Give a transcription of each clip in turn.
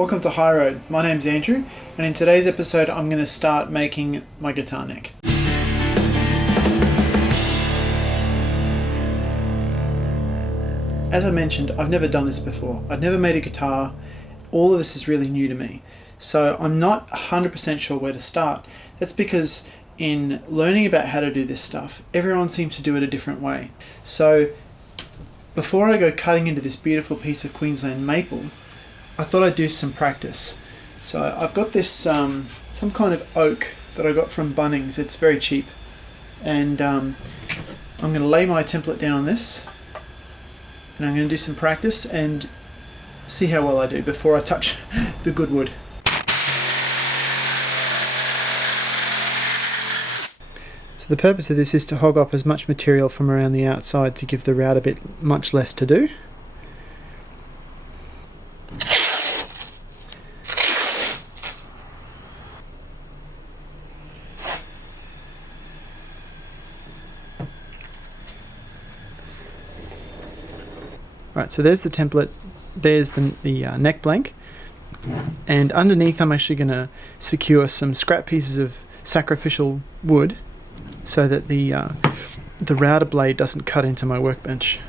Welcome to High Road. My name's Andrew, and in today's episode I'm going to start making my guitar neck. As I mentioned, I've never done this before. I've never made a guitar. All of this is really new to me. So I'm not 100% sure where to start. That's because in learning about how to do this stuff, everyone seems to do it a different way. So before I go cutting into this beautiful piece of Queensland maple, I thought I'd do some practice. So I've got this some kind of oak that I got from Bunnings. It's very cheap. And I'm going to lay my template down on this. And I'm going to do some practice and see how well I do before I touch the good wood. So the purpose of this is to hog off as much material from around the outside to give the router bit much less to do. Right, so there's the template, there's the neck blank, and underneath I'm actually going to secure some scrap pieces of sacrificial wood so that the router blade doesn't cut into my workbench.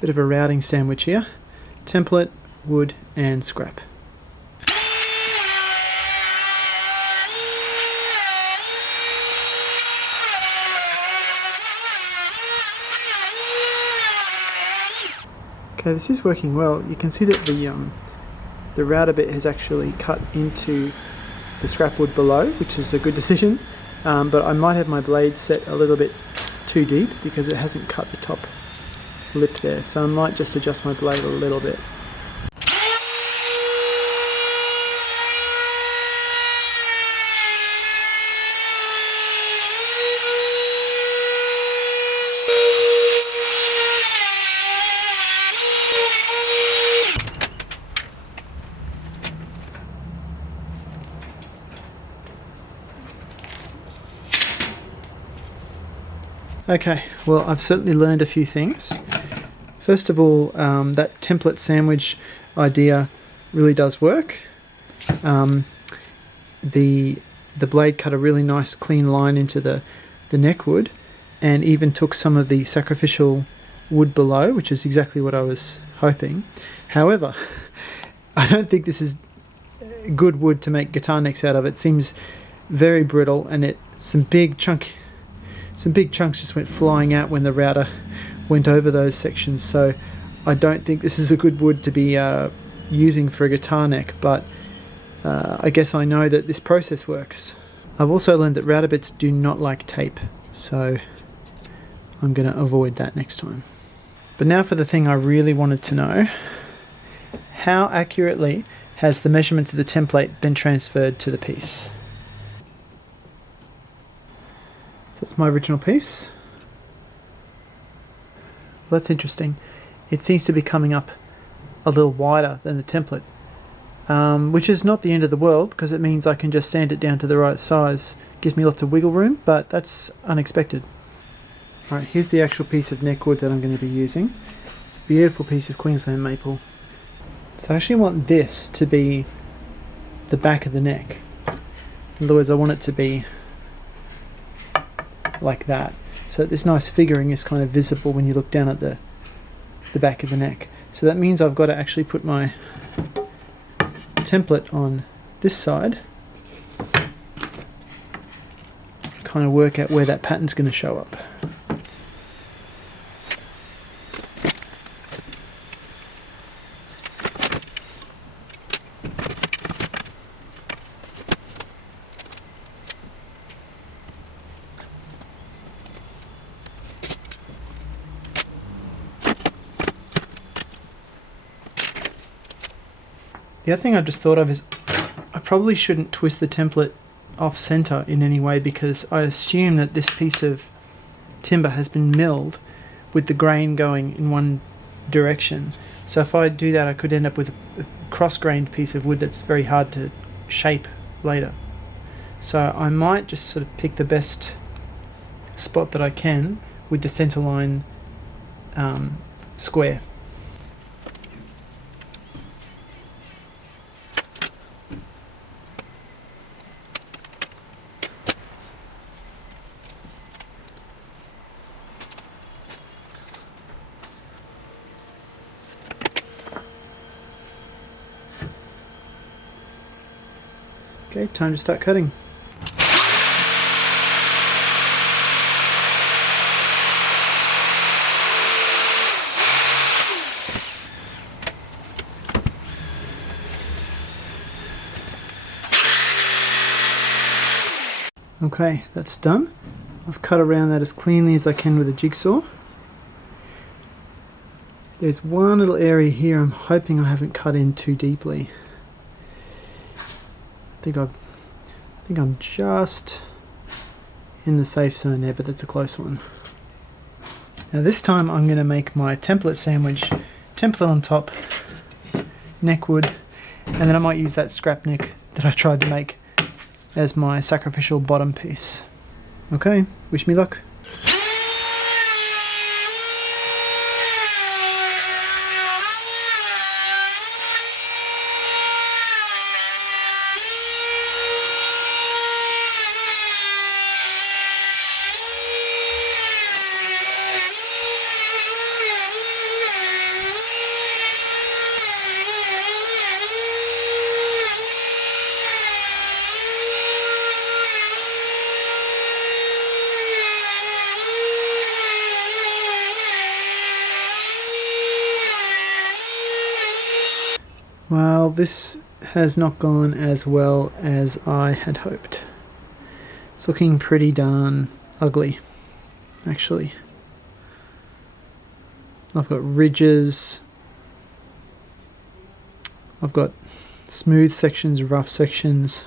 Bit of a routing sandwich here. Template, wood and scrap. Okay, this is working well. You can see that the router bit has actually cut into the scrap wood below, which is a good decision, but I might have my blade set a little bit too deep because it hasn't cut the top lip there, so I might just adjust my blade a little bit. Okay, well I've certainly learned a few things. First of all, that template sandwich idea really does work. The blade cut a really nice clean line into the neck wood and even took some of the sacrificial wood below, which is exactly what I was hoping. However, I don't think this is good wood to make guitar necks out of. It seems very brittle, and some big chunks just went flying out when the router went over those sections, so I don't think this is a good wood to be using for a guitar neck, but I guess I know that this process works. I've also learned that router bits do not like tape, so I'm going to avoid that next time. But now for the thing I really wanted to know. How accurately has the measurements of the template been transferred to the piece? So that's my original piece. Well, that's interesting. It seems to be coming up a little wider than the template, which is not the end of the world because it means I can just sand it down to the right size. Gives me lots of wiggle room, but that's unexpected. Alright, here's the actual piece of neck wood that I'm going to be using. It's a beautiful piece of Queensland maple. So I actually want this to be the back of the neck. In other words, I want it to be like that, so that this nice figuring is kind of visible when you look down at the back of the neck. So that means I've got to actually put my template on this side, kind of work out where that pattern's going to show up. The other thing I just thought of is I probably shouldn't twist the template off center in any way, because I assume that this piece of timber has been milled with the grain going in one direction. So if I do that, I could end up with a cross-grained piece of wood that's very hard to shape later. So I might just sort of pick the best spot that I can with the centerline square. Okay, time to start cutting. Okay, that's done. I've cut around that as cleanly as I can with a jigsaw. There's one little area here I'm hoping I haven't cut in too deeply. I think I'm just in the safe zone there, but that's a close one. Now this time I'm going to make my template sandwich. Template on top, neck wood, and then I might use that scrap neck that I tried to make as my sacrificial bottom piece. Okay, wish me luck. Well, this has not gone as well as I had hoped. It's looking pretty darn ugly, actually. I've got ridges, I've got smooth sections, rough sections,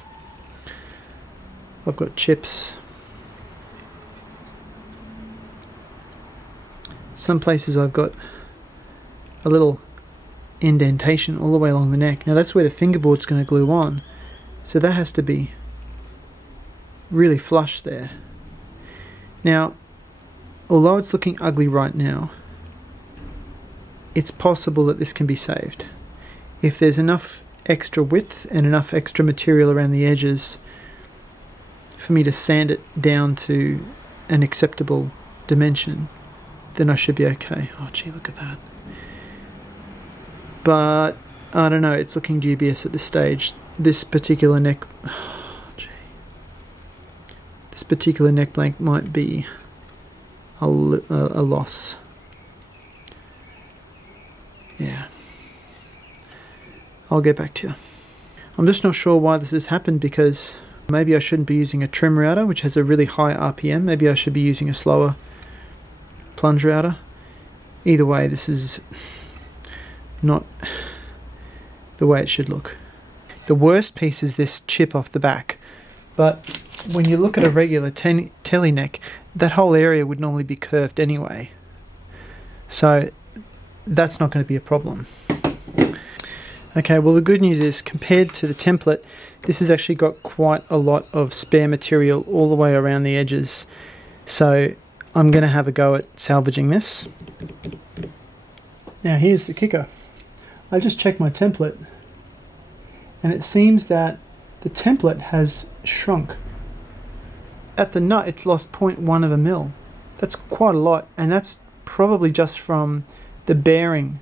I've got chips. Some places I've got a little indentation all the way along the neck. Now that's where the fingerboard's going to glue on, so that has to be really flush there. Now, although it's looking ugly right now, it's possible that this can be saved. If there's enough extra width and enough extra material around the edges for me to sand it down to an acceptable dimension, then I should be okay. Oh gee, look at that. But I don't know, it's looking dubious at this stage. This particular neck, this particular neck blank might be a loss. Yeah, I'll get back to you. I'm just not sure why this has happened, because maybe I shouldn't be using a trim router which has a really high RPM. Maybe I should be using a slower plunge router. Either way, this is not the way it should look. The worst piece is this chip off the back, but when you look at a regular telly neck, that whole area would normally be curved anyway, so that's not going to be a problem. Okay, well the good news is, compared to the template, this has actually got quite a lot of spare material all the way around the edges, so I'm going to have a go at salvaging this. Now here's the kicker. I just checked my template, and it seems that the template has shrunk. At the nut it's lost 0.1 of a mil. That's quite a lot, and that's probably just from the bearing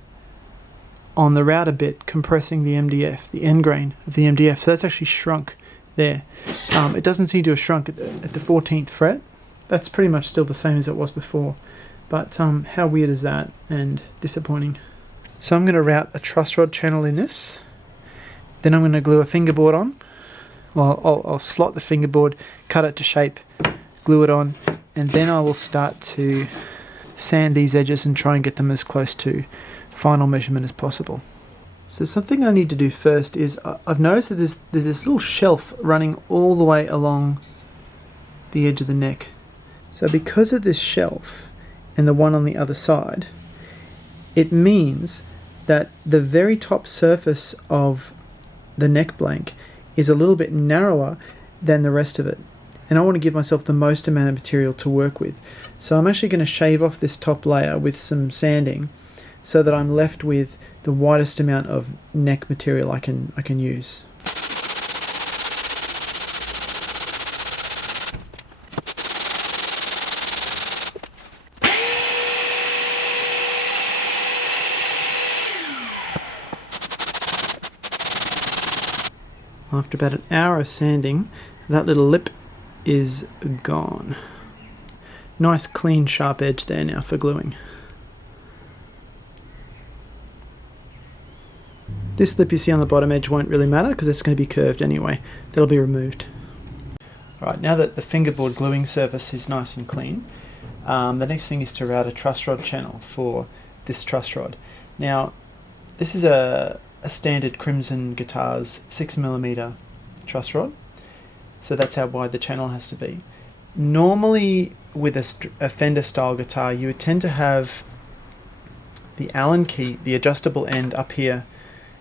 on the router bit compressing the MDF, the end grain of the MDF. So that's actually shrunk there. It doesn't seem to have shrunk at the 14th fret. That's pretty much still the same as it was before, but how weird is that, and disappointing. So I'm going to route a truss rod channel in this, then I'm going to glue a fingerboard on. Well, I'll slot the fingerboard, cut it to shape, glue it on, and then I will start to sand these edges and try and get them as close to final measurement as possible. So something I need to do first is, I've noticed that there's this little shelf running all the way along the edge of the neck. So because of this shelf and the one on the other side, it means that the very top surface of the neck blank is a little bit narrower than the rest of it. And I want to give myself the most amount of material to work with. So I'm actually going to shave off this top layer with some sanding so that I'm left with the widest amount of neck material I can use. After about an hour of sanding, that little lip is gone. Nice clean sharp edge there now for gluing. This lip you see on the bottom edge won't really matter because it's going to be curved anyway. That'll be removed. Alright, now that the fingerboard gluing surface is nice and clean, the next thing is to route a truss rod channel for this truss rod. Now, this is a standard Crimson Guitars 6mm truss rod, so that's how wide the channel has to be. Normally with a Fender style guitar you would tend to have the Allen key, the adjustable end, up here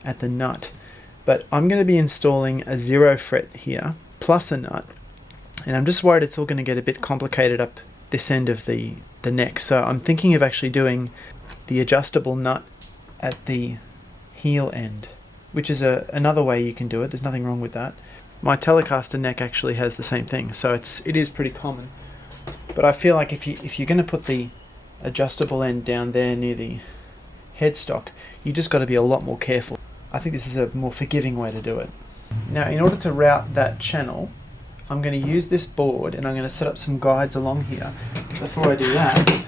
at the nut, but I'm going to be installing a 0 fret here plus a nut, and I'm just worried it's all going to get a bit complicated up this end of the neck, so I'm thinking of actually doing the adjustable nut at the heel end, which is another way you can do it. There's nothing wrong with that. My Telecaster neck actually has the same thing, so it is pretty common. But I feel like if you're going to put the adjustable end down there near the headstock, you just got to be a lot more careful. I think this is a more forgiving way to do it. Now, in order to route that channel, I'm going to use this board and I'm going to set up some guides along here. Before I do that,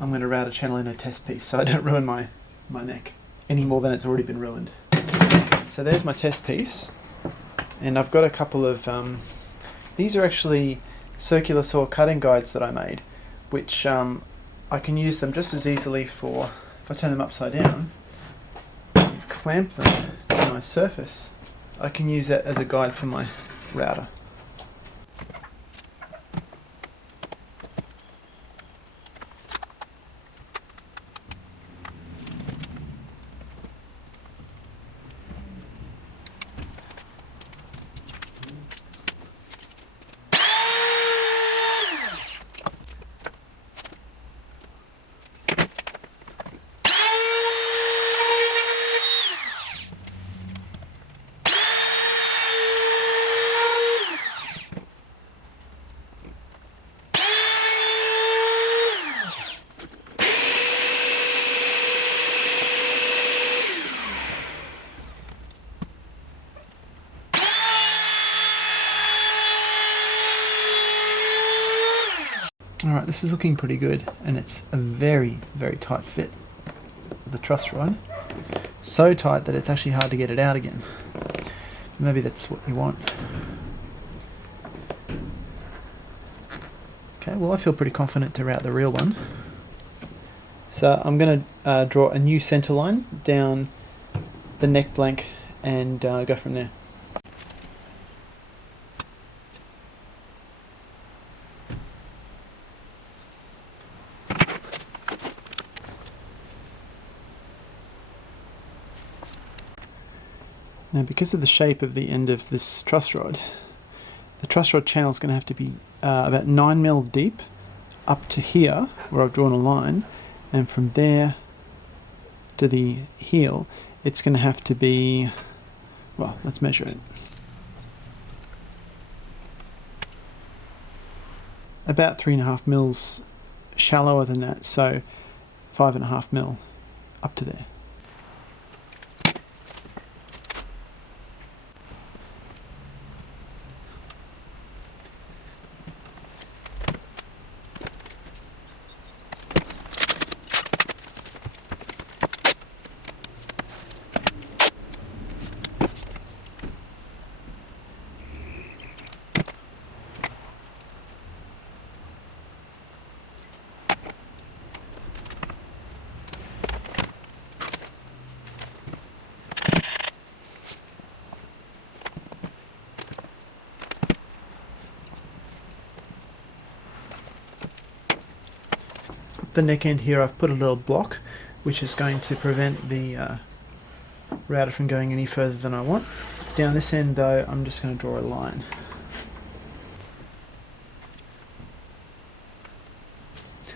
I'm going to route a channel in a test piece so I don't ruin my neck any more than it's already been ruined. So there's my test piece, and I've got a couple of these are actually circular saw cutting guides that I made, which I can use them just as easily for, if I turn them upside down, clamp them to my surface, I can use that as a guide for my router. Alright, this is looking pretty good, and it's a very, very tight fit of the truss rod. So tight that it's actually hard to get it out again. Maybe that's what you want. Okay, well I feel pretty confident to route the real one. So I'm going to draw a new center line down the neck blank and go from there. Now, because of the shape of the end of this truss rod, the truss rod channel is going to have to be about 9mm deep up to here, where I've drawn a line, and from there to the heel, it's going to have to be, well, let's measure it. About 3.5mm shallower than that, so 5.5mm up to there. The neck end here I've put a little block which is going to prevent the router from going any further than I want. Down this end though, I'm just going to draw a line.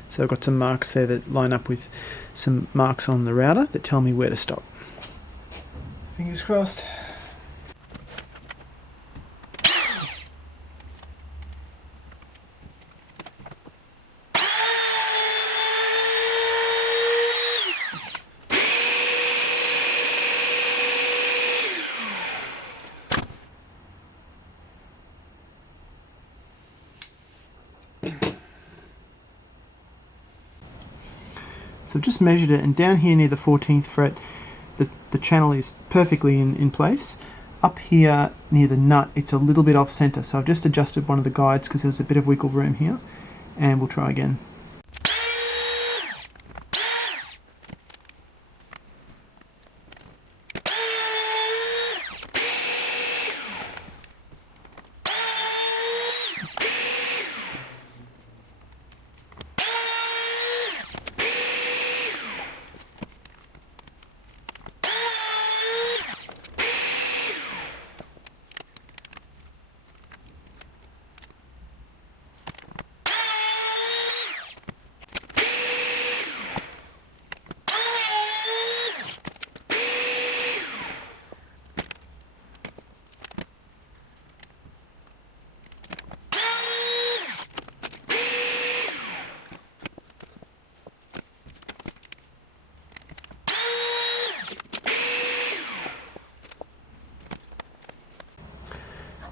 So I've got some marks there that line up with some marks on the router that tell me where to stop. Fingers crossed. So I've just measured it, and down here near the 14th fret the channel is perfectly in place. Up here near the nut it's a little bit off center, so I've just adjusted one of the guides because there's a bit of wiggle room here, and we'll try again.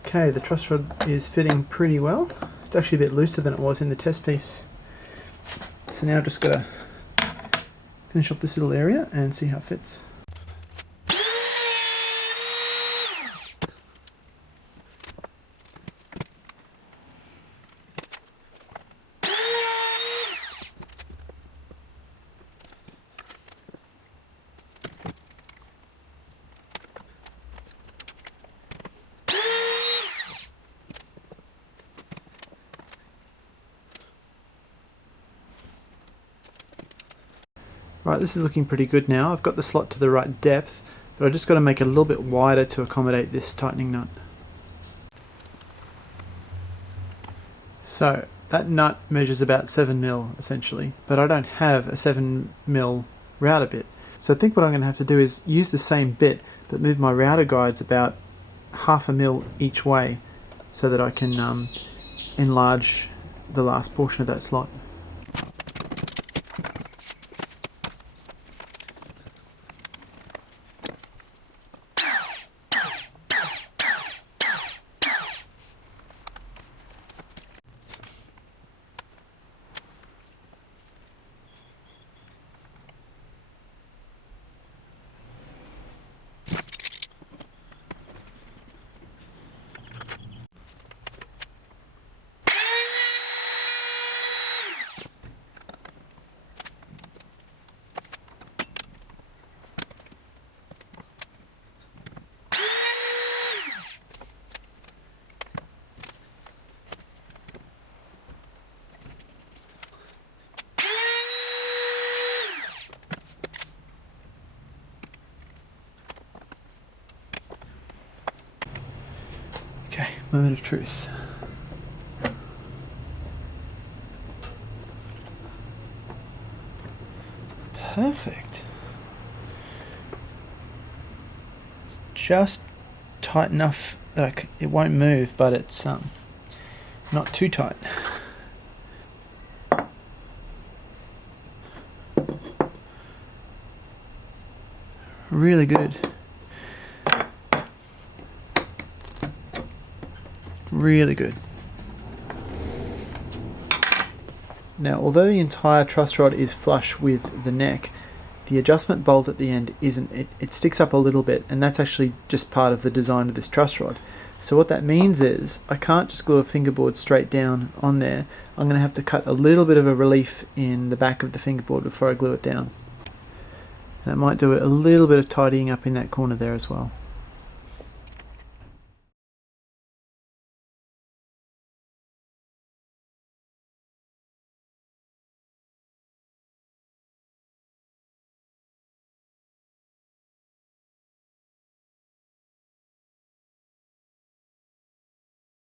Okay, the truss rod is fitting pretty well. It's actually a bit looser than it was in the test piece. So now I've just got to finish off this little area and see how it fits. Right, this is looking pretty good now. I've got the slot to the right depth, but I've just got to make it a little bit wider to accommodate this tightening nut. So that nut measures about 7mm essentially, but I don't have a 7mm router bit. So I think what I'm going to have to do is use the same bit, but move my router guides about 1/2 mil each way so that I can enlarge the last portion of that slot. Okay, moment of truth. Perfect. It's just tight enough that it won't move, but it's not too tight. Really good. Really good. Now, although the entire truss rod is flush with the neck, the adjustment bolt at the end isn't. It sticks up a little bit, and that's actually just part of the design of this truss rod. So what that means is I can't just glue a fingerboard straight down on there. I'm going to have to cut a little bit of a relief in the back of the fingerboard before I glue it down. And it might do a little bit of tidying up in that corner there as well.